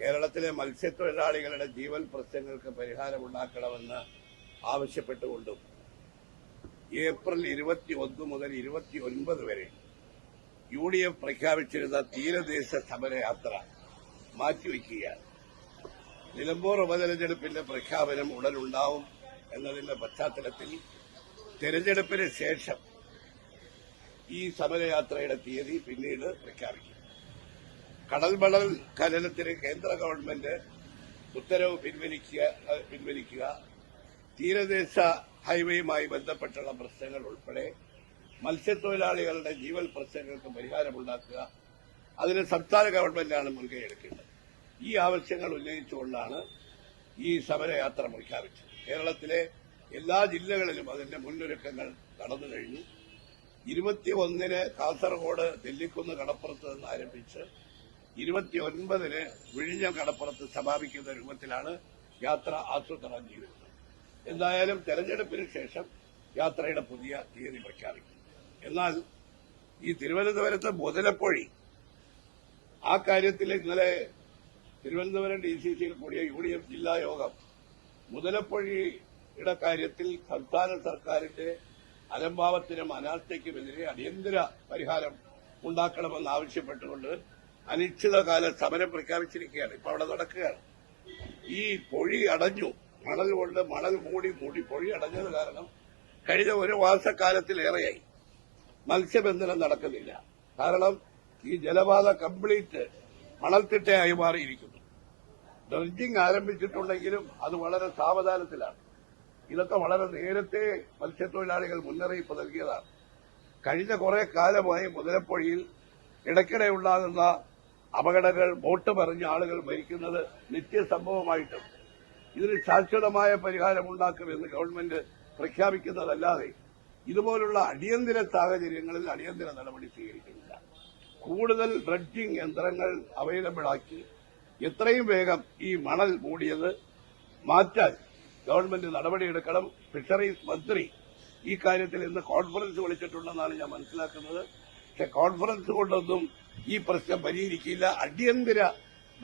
കേരളത്തിലെ മത്സ്യത്തൊഴിലാളികളുടെ ജീവൻ പ്രശ്നങ്ങൾക്ക് പരിഹാരമുണ്ടാക്കണമെന്ന് ആവശ്യപ്പെട്ടുകൊണ്ടും ഏപ്രിൽ ഇരുപത്തി ഒന്ന് മുതൽ ഇരുപത്തി ഒൻപത് വരെ യു ഡി എഫ് പ്രഖ്യാപിച്ചിരുന്ന തീരദേശ സമരയാത്ര മാറ്റിവെക്കുകയാണ് നിലമ്പൂർ ഉപതെരഞ്ഞെടുപ്പിന്റെ പ്രഖ്യാപനം ഉടനുണ്ടാവും എന്നതിന്റെ പശ്ചാത്തലത്തിൽ തെരഞ്ഞെടുപ്പിന് ശേഷം ഈ സമരയാത്രയുടെ തീയതി പിന്നീട് പ്രഖ്യാപിക്കും. കടൽ മണൽ ഖനനത്തിന് കേന്ദ്ര ഗവൺമെന്റ് ഉത്തരവ് പിൻവലിക്കുക പിൻവലിക്കുക. തീരദേശ ഹൈവേയുമായി ബന്ധപ്പെട്ടുള്ള പ്രശ്നങ്ങൾ ഉൾപ്പെടെ മത്സ്യത്തൊഴിലാളികളുടെ ജീവൽ പ്രശ്നങ്ങൾക്ക് പരിഹാരമുണ്ടാക്കുക അതിന് സംസ്ഥാന ഗവൺമെന്റാണ് മുൻകൈ എടുക്കേണ്ടത്. ഈ ആവശ്യങ്ങൾ ഉന്നയിച്ചുകൊണ്ടാണ് ഈ സമരയാത്ര പ്രഖ്യാപിച്ചത്. കേരളത്തിലെ എല്ലാ ജില്ലകളിലും അതിന്റെ മുന്നൊരുക്കങ്ങൾ നടന്നു കഴിഞ്ഞു. ഇരുപത്തി ഒന്നിന് കാസർഗോഡ് നെല്ലിക്കുന്ന് കടപ്പുറത്ത് നിന്ന് ആരംഭിച്ച് ഇരുപത്തി ഒൻപതിന് വിഴിഞ്ഞം കടപ്പുറത്ത് സമാപിക്കുന്ന രൂപത്തിലാണ് യാത്ര ആസൂത്രണം ചെയ്തിരുന്നത് എന്തായാലും തെരഞ്ഞെടുപ്പിന് ശേഷം യാത്രയുടെ പുതിയ തീയതി പ്രഖ്യാപിക്കും. എന്നാൽ ഈ തിരുവനന്തപുരത്ത് മുതലപ്പൊഴി ആ കാര്യത്തിൽ ഇന്നലെ തിരുവനന്തപുരം ഡി സി സിയിൽ കൂടിയ യു ഡി എഫ് ജില്ലാ യോഗം മുതലപ്പൊഴിയുടെ കാര്യത്തിൽ സംസ്ഥാന സർക്കാരിന്റെ അലംഭാവത്തിനും അനാസ്ഥയ്ക്കുമെതിരെ അടിയന്തര പരിഹാരം ഉണ്ടാക്കണമെന്ന് ആവശ്യപ്പെട്ടുകൊണ്ട് അനിശ്ചിതകാല സമരം പ്രഖ്യാപിച്ചിരിക്കുകയാണ്. ഇപ്പൊ അവിടെ നടക്കുകയാണ്. ഈ പൊഴി അടഞ്ഞു. മണൽ കൊണ്ട് മണൽ മൂടി മൂടി പൊഴി അടഞ്ഞത് കാരണം കഴിഞ്ഞ ഒരു മാസക്കാലത്തിലേറെയായി. മത്സ്യബന്ധനം നടക്കുന്നില്ല. കാരണം ഈ ജലപാത കംപ്ലീറ്റ് മണൽത്തിട്ടയായി മാറിയിരിക്കുന്നു. ഡ്രഡ്ജിംഗ് ആരംഭിച്ചിട്ടുണ്ടെങ്കിലും അത് വളരെ സാവധാനത്തിലാണ്. ഇതൊക്കെ വളരെ നേരത്തെ മത്സ്യത്തൊഴിലാളികൾ മുന്നറിയിപ്പ് നൽകിയതാണ്. കഴിഞ്ഞ കുറെ കാലമായി മുതലപ്പൊഴിയിൽ ഇടയ്ക്കിടെ ഉണ്ടാകുന്ന അപകടങ്ങൾ ബോട്ട് പറഞ്ഞ ആളുകൾ മരിക്കുന്നത് നിത്യസംഭവമായിട്ടും ഇതിന് ശാശ്വതമായ പരിഹാരമുണ്ടാക്കുമെന്ന് ഗവൺമെന്റ് പ്രഖ്യാപിക്കുന്നതല്ലാതെ ഇതുപോലുള്ള അടിയന്തര സാഹചര്യങ്ങളിൽ അടിയന്തര നടപടി സ്വീകരിക്കുന്നില്ല. കൂടുതൽ ഡ്രഡ്ജിംഗ് യന്ത്രങ്ങൾ അവൈലബിൾ ആക്കി എത്രയും വേഗം ഈ മണൽ മൂടിയത് മാറ്റാൻ ഗവൺമെന്റ് നടപടിയെടുക്കണം. ഫിഷറീസ് മന്ത്രി ഈ കാര്യത്തിൽ ഇന്ന് കോൺഫറൻസ് വിളിച്ചിട്ടുണ്ടെന്നാണ് ഞാൻ മനസ്സിലാക്കുന്നത്. പക്ഷെ കോൺഫറൻസ് കൊണ്ടൊന്നും ഈ പ്രശ്നം പരിഹരിക്കില്ല. അടിയന്തര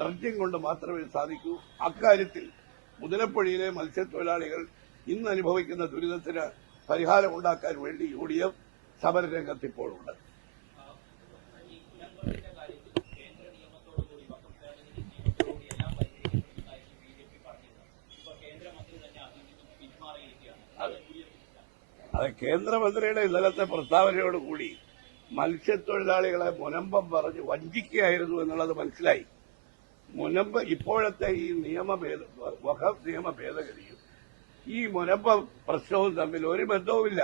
ദർജ്യം കൊണ്ട് മാത്രമേ സാധിക്കൂ. അക്കാര്യത്തിൽ മുതലപ്പുഴയിലെ മത്സ്യത്തൊഴിലാളികൾ ഇന്ന് അനുഭവിക്കുന്ന ദുരിതത്തിന് പരിഹാരമുണ്ടാക്കാൻ വേണ്ടി യു ഡി എഫ് സമരരംഗത്ത് ഇപ്പോഴുണ്ട്. അത് കേന്ദ്രമന്ത്രിയുടെ ഇന്നലത്തെ പ്രസ്താവനയോടുകൂടി മത്സ്യത്തൊഴിലാളികളെ മുനമ്പം പറഞ്ഞ് വഞ്ചിക്കുകയായിരുന്നു എന്നുള്ളത് മനസ്സിലായി. മുനമ്പ് ഇപ്പോഴത്തെ ഈ നിയമ ഭേദ വഖഫ് നിയമ ഭേദഗതിയും ഈ മുനമ്പ പ്രശ്നവും തമ്മിൽ ഒരു ബന്ധവുമില്ല.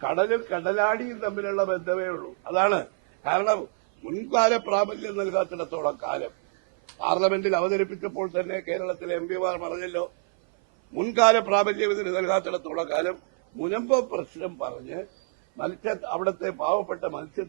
കടലും കടലാടിയും തമ്മിലുള്ള ബന്ധമേ ഉള്ളൂ. അതാണ് കാരണം മുൻകാല പ്രാബല്യം നൽകാത്തിടത്തോളം കാലം. പാർലമെന്റിൽ അവതരിപ്പിച്ചപ്പോൾ തന്നെ കേരളത്തിലെ എം പിമാർ പറഞ്ഞല്ലോ മുൻകാല പ്രാബല്യം ഇതിന് നൽകാത്തിടത്തോളം കാലം മുനമ്പ പ്രശ്നം പറഞ്ഞ് മത്സ്യ അവിടുത്തെ പാവപ്പെട്ട മത്സ്യ